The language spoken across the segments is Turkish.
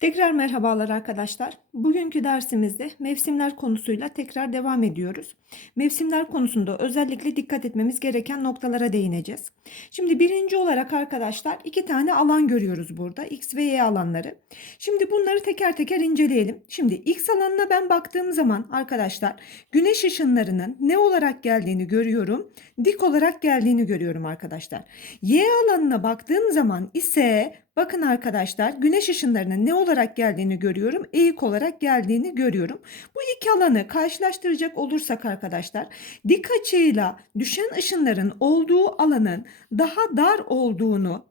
Tekrar merhabalar arkadaşlar. Bugünkü dersimizde mevsimler konusuyla tekrar devam ediyoruz. Mevsimler konusunda özellikle dikkat etmemiz gereken noktalara değineceğiz. Şimdi birinci olarak arkadaşlar iki tane alan görüyoruz burada. X ve Y alanları. Şimdi bunları teker teker inceleyelim. Şimdi X alanına ben baktığım zaman arkadaşlar güneş ışınlarının ne olarak geldiğini görüyorum. Dik olarak geldiğini görüyorum arkadaşlar. Y alanına baktığım zaman ise Bakın arkadaşlar güneş ışınlarının ne olarak geldiğini görüyorum. Eğik olarak geldiğini görüyorum. Bu iki alanı karşılaştıracak olursak arkadaşlar dik açıyla düşen ışınların olduğu alanın daha dar olduğunu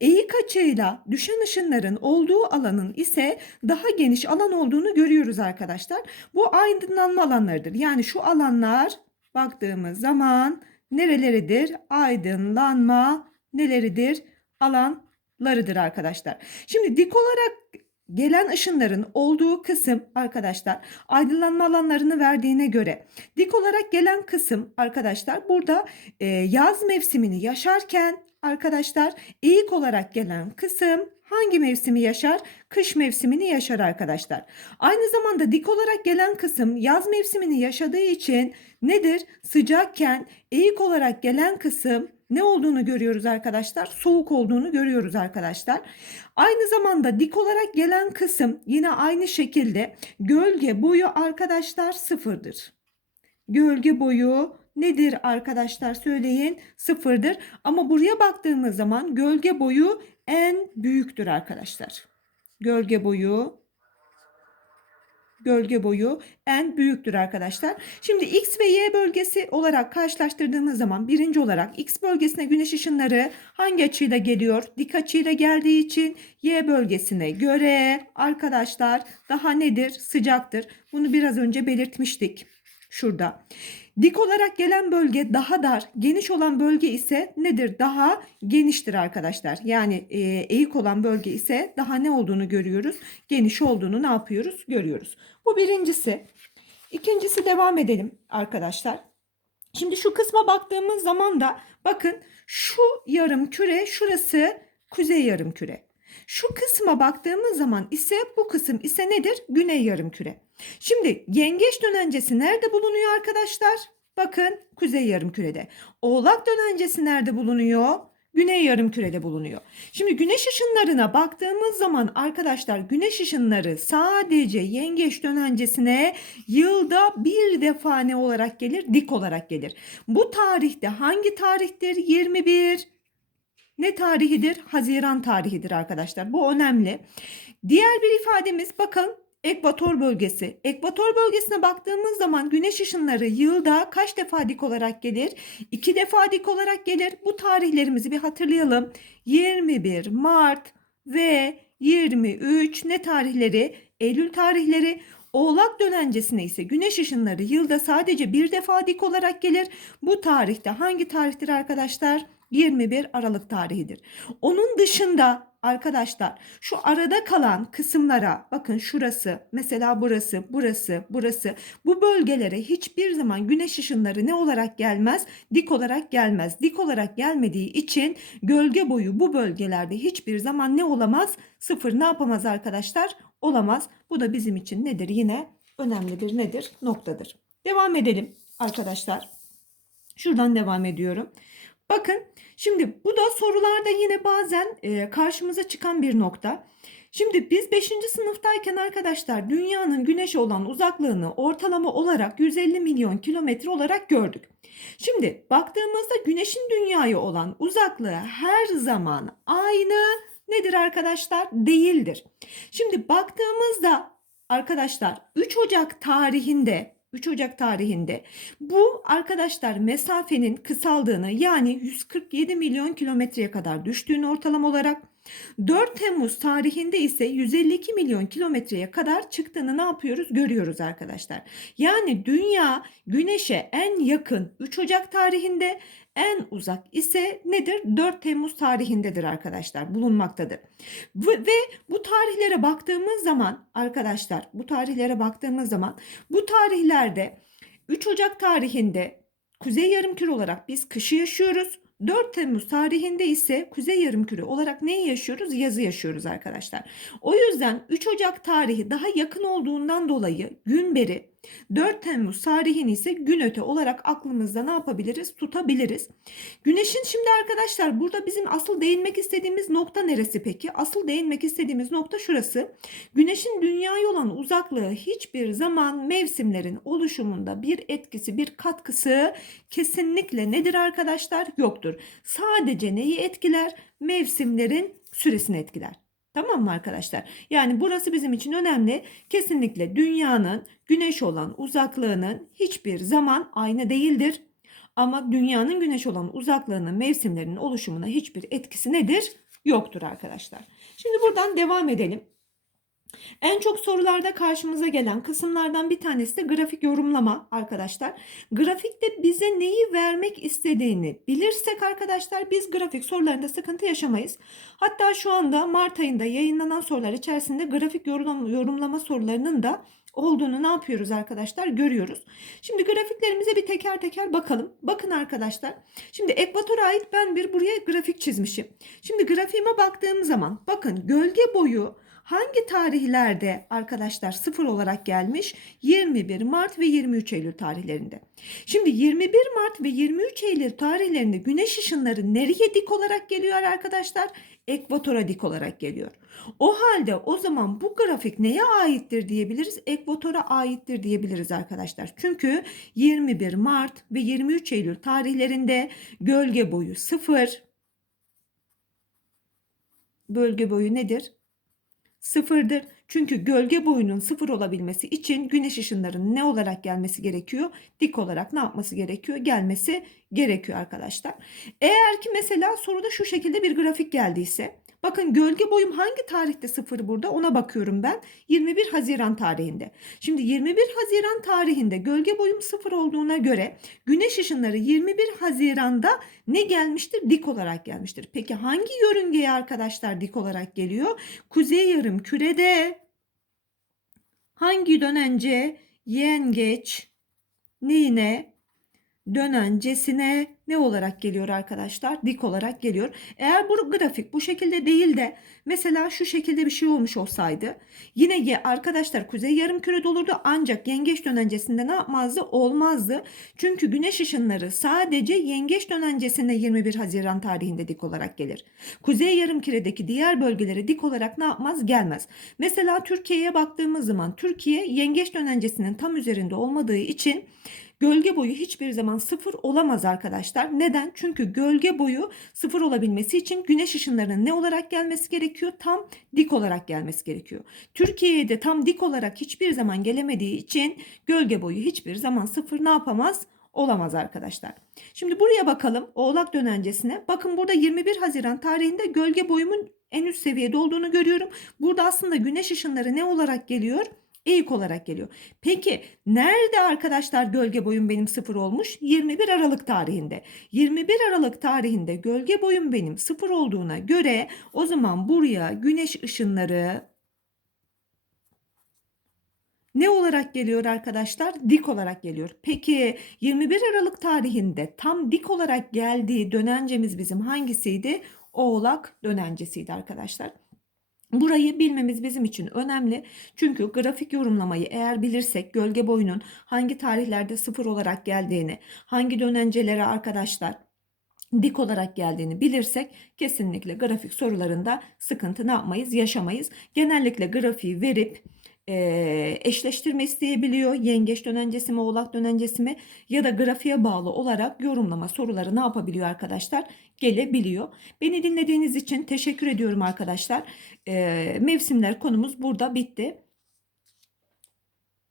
Eğik açıyla düşen ışınların olduğu alanın ise daha geniş alan olduğunu görüyoruz arkadaşlar. Bu aydınlanma alanlarıdır. Yani şu alanlar baktığımız zaman nereleridir? Aydınlanma neleridir? Alan larıdır arkadaşlar. Şimdi dik olarak gelen ışınların olduğu kısım arkadaşlar aydınlanma alanlarını verdiğine göre dik olarak gelen kısım arkadaşlar burada e, yaz mevsimini yaşarken arkadaşlar eğik olarak gelen kısım hangi mevsimi yaşar? Kış mevsimini yaşar arkadaşlar. Aynı zamanda dik olarak gelen kısım yaz mevsimini yaşadığı için nedir? Sıcakken eğik olarak gelen kısım ne olduğunu görüyoruz arkadaşlar? Soğuk olduğunu görüyoruz arkadaşlar. Aynı zamanda dik olarak gelen kısım yine aynı şekilde gölge boyu arkadaşlar sıfırdır. Gölge boyu nedir arkadaşlar söyleyin sıfırdır. Ama buraya baktığımız zaman gölge boyu en büyüktür arkadaşlar. Gölge boyu gölge boyu en büyüktür arkadaşlar. Şimdi X ve Y bölgesi olarak karşılaştırdığımız zaman birinci olarak X bölgesine güneş ışınları hangi açıyla geliyor? Dik açıyla geldiği için Y bölgesine göre arkadaşlar daha nedir? Sıcaktır. Bunu biraz önce belirtmiştik. Şurada. Dik olarak gelen bölge daha dar, geniş olan bölge ise nedir? Daha geniştir arkadaşlar. Yani e, eğik olan bölge ise daha ne olduğunu görüyoruz? Geniş olduğunu ne yapıyoruz? Görüyoruz. Bu birincisi. İkincisi devam edelim arkadaşlar. Şimdi şu kısma baktığımız zaman da bakın şu yarım küre şurası kuzey yarım küre. Şu kısma baktığımız zaman ise bu kısım ise nedir? Güney yarım küre. Şimdi yengeç dönencesi nerede bulunuyor arkadaşlar? Bakın kuzey yarım kürede. Oğlak dönencesi nerede bulunuyor? Güney yarım kürede bulunuyor. Şimdi güneş ışınlarına baktığımız zaman arkadaşlar güneş ışınları sadece yengeç dönencesine yılda bir defa ne olarak gelir? Dik olarak gelir. Bu tarihte hangi tarihtir? 21 ne tarihidir? Haziran tarihidir arkadaşlar. Bu önemli. Diğer bir ifademiz bakın ekvator bölgesi. Ekvator bölgesine baktığımız zaman güneş ışınları yılda kaç defa dik olarak gelir? İki defa dik olarak gelir. Bu tarihlerimizi bir hatırlayalım. 21 Mart ve 23 ne tarihleri? Eylül tarihleri. Oğlak dönencesine ise güneş ışınları yılda sadece bir defa dik olarak gelir. Bu tarihte hangi tarihtir arkadaşlar? 21 Aralık tarihidir. Onun dışında arkadaşlar şu arada kalan kısımlara bakın şurası mesela burası burası burası. Bu bölgelere hiçbir zaman güneş ışınları ne olarak gelmez? Dik olarak gelmez. Dik olarak gelmediği için gölge boyu bu bölgelerde hiçbir zaman ne olamaz? Sıfır. Ne yapamaz arkadaşlar? Olamaz. Bu da bizim için nedir? Yine önemli bir nedir? Noktadır. Devam edelim arkadaşlar. Şuradan devam ediyorum bakın Şimdi bu da sorularda yine bazen e, karşımıza çıkan bir nokta. Şimdi biz 5. sınıftayken arkadaşlar dünyanın güneşe olan uzaklığını ortalama olarak 150 milyon kilometre olarak gördük. Şimdi baktığımızda güneşin dünyaya olan uzaklığı her zaman aynı nedir arkadaşlar? Değildir. Şimdi baktığımızda arkadaşlar 3 Ocak tarihinde 3 Ocak tarihinde bu arkadaşlar mesafenin kısaldığını yani 147 milyon kilometreye kadar düştüğünü ortalama olarak 4 Temmuz tarihinde ise 152 milyon kilometreye kadar çıktığını ne yapıyoruz görüyoruz arkadaşlar. Yani dünya güneşe en yakın 3 Ocak tarihinde en uzak ise nedir? 4 Temmuz tarihindedir arkadaşlar bulunmaktadır. Ve, bu tarihlere baktığımız zaman arkadaşlar bu tarihlere baktığımız zaman bu tarihlerde 3 Ocak tarihinde Kuzey Yarımküre olarak biz kışı yaşıyoruz. 4 Temmuz tarihinde ise Kuzey Yarımküre olarak neyi yaşıyoruz? Yazı yaşıyoruz arkadaşlar. O yüzden 3 Ocak tarihi daha yakın olduğundan dolayı günberi 4 Temmuz tarihini ise gün öte olarak aklımızda ne yapabiliriz? Tutabiliriz. Güneşin şimdi arkadaşlar burada bizim asıl değinmek istediğimiz nokta neresi peki? Asıl değinmek istediğimiz nokta şurası. Güneşin dünyaya olan uzaklığı hiçbir zaman mevsimlerin oluşumunda bir etkisi, bir katkısı kesinlikle nedir arkadaşlar? Yoktur. Sadece neyi etkiler? Mevsimlerin süresini etkiler. Tamam mı arkadaşlar? Yani burası bizim için önemli. Kesinlikle dünyanın güneş olan uzaklığının hiçbir zaman aynı değildir. Ama dünyanın güneş olan uzaklığının mevsimlerinin oluşumuna hiçbir etkisi nedir? Yoktur arkadaşlar. Şimdi buradan devam edelim. En çok sorularda karşımıza gelen kısımlardan bir tanesi de grafik yorumlama arkadaşlar. Grafikte bize neyi vermek istediğini bilirsek arkadaşlar biz grafik sorularında sıkıntı yaşamayız. Hatta şu anda Mart ayında yayınlanan sorular içerisinde grafik yorum, yorumlama sorularının da olduğunu ne yapıyoruz arkadaşlar görüyoruz. Şimdi grafiklerimize bir teker teker bakalım. Bakın arkadaşlar. Şimdi ekvatora ait ben bir buraya grafik çizmişim. Şimdi grafiğime baktığım zaman bakın gölge boyu hangi tarihlerde arkadaşlar sıfır olarak gelmiş? 21 Mart ve 23 Eylül tarihlerinde. Şimdi 21 Mart ve 23 Eylül tarihlerinde güneş ışınları nereye dik olarak geliyor arkadaşlar? Ekvatora dik olarak geliyor. O halde o zaman bu grafik neye aittir diyebiliriz? Ekvatora aittir diyebiliriz arkadaşlar. Çünkü 21 Mart ve 23 Eylül tarihlerinde gölge boyu 0. Bölge boyu nedir? Sıfırdır. Çünkü gölge boyunun sıfır olabilmesi için güneş ışınlarının ne olarak gelmesi gerekiyor? Dik olarak ne yapması gerekiyor? Gelmesi gerekiyor arkadaşlar. Eğer ki mesela soruda şu şekilde bir grafik geldiyse Bakın gölge boyum hangi tarihte sıfır burada ona bakıyorum ben. 21 Haziran tarihinde. Şimdi 21 Haziran tarihinde gölge boyum sıfır olduğuna göre güneş ışınları 21 Haziran'da ne gelmiştir? Dik olarak gelmiştir. Peki hangi yörüngeye arkadaşlar dik olarak geliyor? Kuzey yarım kürede hangi dönence yengeç neyine dönencesine ne olarak geliyor arkadaşlar? Dik olarak geliyor. Eğer bu grafik bu şekilde değil de mesela şu şekilde bir şey olmuş olsaydı yine ye arkadaşlar kuzey yarım kürede olurdu ancak yengeç dönencesinde ne yapmazdı? Olmazdı. Çünkü güneş ışınları sadece yengeç dönencesinde 21 Haziran tarihinde dik olarak gelir. Kuzey yarım küredeki diğer bölgelere dik olarak ne yapmaz? Gelmez. Mesela Türkiye'ye baktığımız zaman Türkiye yengeç dönencesinin tam üzerinde olmadığı için Gölge boyu hiçbir zaman sıfır olamaz arkadaşlar. Neden? Çünkü gölge boyu sıfır olabilmesi için güneş ışınlarının ne olarak gelmesi gerekiyor? Tam dik olarak gelmesi gerekiyor. Türkiye'ye de tam dik olarak hiçbir zaman gelemediği için gölge boyu hiçbir zaman sıfır ne yapamaz? olamaz arkadaşlar. Şimdi buraya bakalım Oğlak dönencesine. Bakın burada 21 Haziran tarihinde gölge boyumun en üst seviyede olduğunu görüyorum. Burada aslında güneş ışınları ne olarak geliyor? Eğik olarak geliyor. Peki nerede arkadaşlar gölge boyum benim sıfır olmuş? 21 Aralık tarihinde. 21 Aralık tarihinde gölge boyum benim sıfır olduğuna göre o zaman buraya güneş ışınları ne olarak geliyor arkadaşlar? Dik olarak geliyor. Peki 21 Aralık tarihinde tam dik olarak geldiği dönencemiz bizim hangisiydi? Oğlak dönencesiydi arkadaşlar. Burayı bilmemiz bizim için önemli. Çünkü grafik yorumlamayı eğer bilirsek gölge boyunun hangi tarihlerde sıfır olarak geldiğini, hangi dönencelere arkadaşlar dik olarak geldiğini bilirsek kesinlikle grafik sorularında sıkıntı ne yapmayız, yaşamayız. Genellikle grafiği verip e, eşleştirme isteyebiliyor. Yengeç dönencesi mi, oğlak dönencesi mi ya da grafiğe bağlı olarak yorumlama soruları ne yapabiliyor arkadaşlar? Gelebiliyor. Beni dinlediğiniz için teşekkür ediyorum arkadaşlar. E, mevsimler konumuz burada bitti.